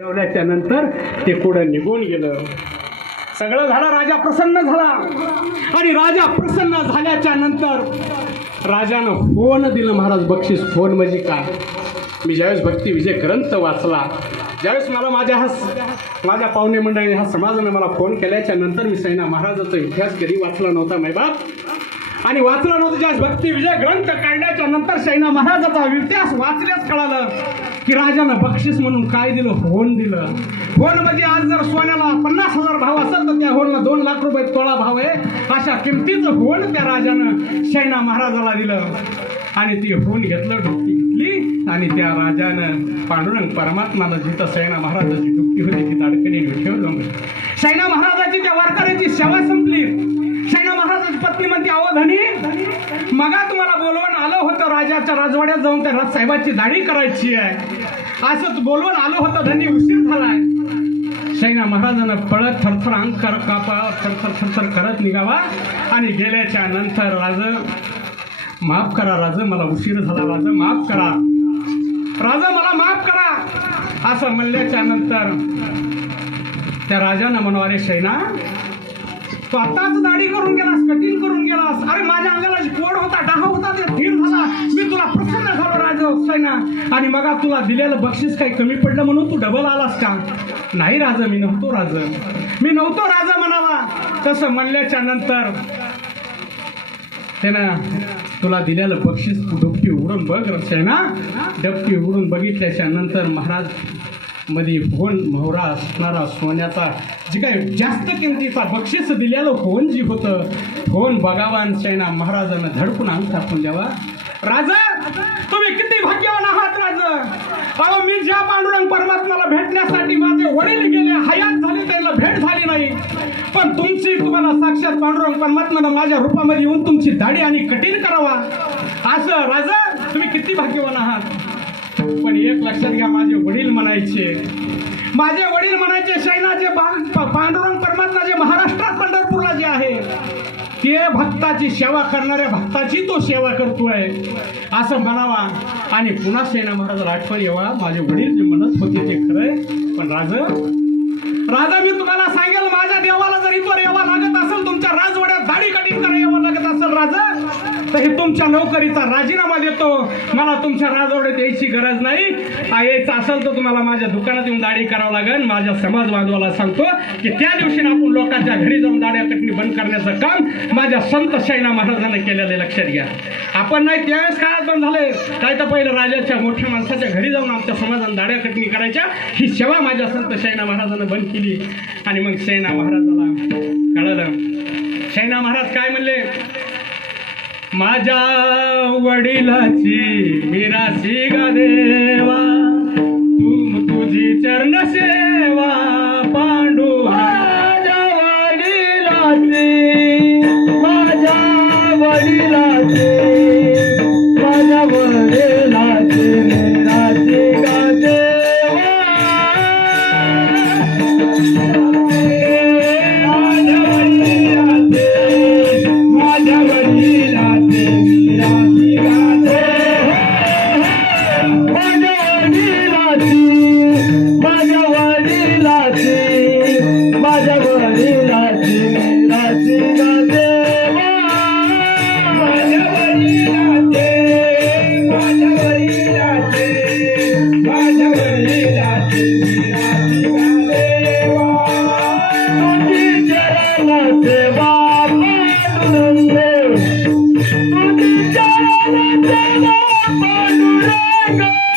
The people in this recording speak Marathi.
ठेवल्याच्या नंतर ते पुढं निघून गेलं. सगळं झालं, राजा प्रसन्न झाला. आणि राजा प्रसन्न झाल्याच्या नंतर राजानं फोन दिलं. महाराज बक्षीस. फोन म्हणजे काय? मी ज्यावेळेस भक्ती विजय ग्रंथ वाचला, ज्यावेळेस मला माझ्या पाहुणे मंडळी ह्या समाजानं मला फोन केल्याच्या नंतर मी सैना महाराजाचा इतिहास कधी वाचला नव्हता मायबाप. आणि वाचला नव्हतं. ज्यावेळेस भक्ती विजय ग्रंथ काढल्याच्या नंतर सैना महाराजाचा इतिहास वाचल्यास कळालं की राजानं बक्षीस म्हणून काय दिलं? होन दिलं. होन म्हणजे आज जर सोन्याला 50,000 भाव असेल तर त्या होनला 2 लाख रुपये तोळा भाव आहे. अशा किमतीचं होन त्या राजानं सैना महाराजाला दिलं. आणि ती होन घेतलं, डुबकी घेतली. आणि त्या राजानं पांडुरंग परमात्माला जिथं सैना महाराजाची डुबकी होती तिथं अडकणीने ठेवलं. सैना महाराजाची त्या वारकऱ्याची सेवा संपली. सैना महाराजाची पत्नी म्हणते, अहो धनी, मगा तुम्हाला बोलवून आलं होतं राजाच्या राजवाड्यात जाऊन त्या राजसाहेबाची दाढी करायची आहे, असं बोलवून आलं होतं धनी, उशीर झालाय. सैना महाराजानं पळत थरथर अंग कापा थरथर थरथर करत निघावा. आणि गेल्याच्या नंतर राज, माफ करा राज, मला उशीर झाला राज, माफ करा राज, मला माफ करा, असं म्हणल्याच्या नंतर त्या राजानं म्हणू, अरे सैना, तू आताच दाढी करून गेलास, कठीण करून गेलास. अरे माझ्या अंगाला कोड होता, डाहा होता, ते धीर झाला, मी तुला प्रसन्न झालो राजा सैना. आणि मग तुला दिलेलं बक्षीस काही कमी पडलं म्हणून तू डबल आलास का? नाही राजा, मी नव्हतो राजा म्हणावा. तसं म्हणल्याच्या नंतर त्यानं तुला दिलेलं बक्षीस डुबकी उडून बघ सैना. डबकी उडून बघितल्याच्या नंतर महाराज मध्ये फोन मोहरा असणारा सोन्याचा जे काही जास्त किमतीचा बक्षीस दिलेलं फोन जी होतं, फोन बघावा. सैना महाराजांना धडकून अंग टाकून द्यावा. राजा, तुम्ही किती भाग्यवान आहात राजा. अहो, मी ज्या पांडुरंग परमात्माला भेटण्यासाठी माझे वडील गेले, हयात झाली, त्याला भेट झाली नाही, पण तुम्हाला साक्षात पांडुरंग परमात्मानं माझ्या रूपामध्ये येऊन तुमची दाढी आणि कठीण करावा. असं राजा, तुम्ही किती भाग्यवान आहात. पण एक लक्षात घ्या, माझे वडील म्हणायचे सैनाचे पांडुरंग परमात्मा जे महाराष्ट्रात पंढरपूरला जे आहे ते भक्ताची सेवा करणाऱ्या भक्ताची तो सेवा करतोय असं म्हणावा. आणि पुन्हा सैना महाराजाला आठवण यावा, माझे वडील जे म्हणत होते ते खरंय. पण राजा, मी तुम्हाला सांगेल, माझ्या देवाला जर इथवर यावं लागत असेल, तुमच्या राजवाड्यात दाढी कटिंग करायला यावं लागत असेल राजा, तर हे तुमच्या नोकरीचा राजीनामा देतो. मला तुमच्या राजवाड्यात यायची गरज नाही. यायचं असेल तर तुम्हाला माझ्या दुकानात येऊन दाढी करावं लागेल. माझ्या समाज बांधवाला सांगतो की त्या दिवशी आपण लोकांच्या घरी जाऊन दाढ्या कटणी बंद करण्याचं काम माझ्या संत सैना महाराजांनी केलेलं लक्षात घ्या. आपण नाही त्यावेळेस काळात बंद झाले, काय तर पहिलं राजाच्या मोठ्या माणसाच्या घरी जाऊन आमच्या समाजाने दाढ्या कटणी करायच्या, ही सेवा माझ्या संत सैना महाराजांनी बंद केली. आणि मग सैना महाराजाला कळलं. सैना महाराज काय म्हणले, माझ्या वडिलाची मिरासी गा देवा, तुझी चरण सेवा पांडू. माझ्या वडिलाची मिरासी गा देवा, Go!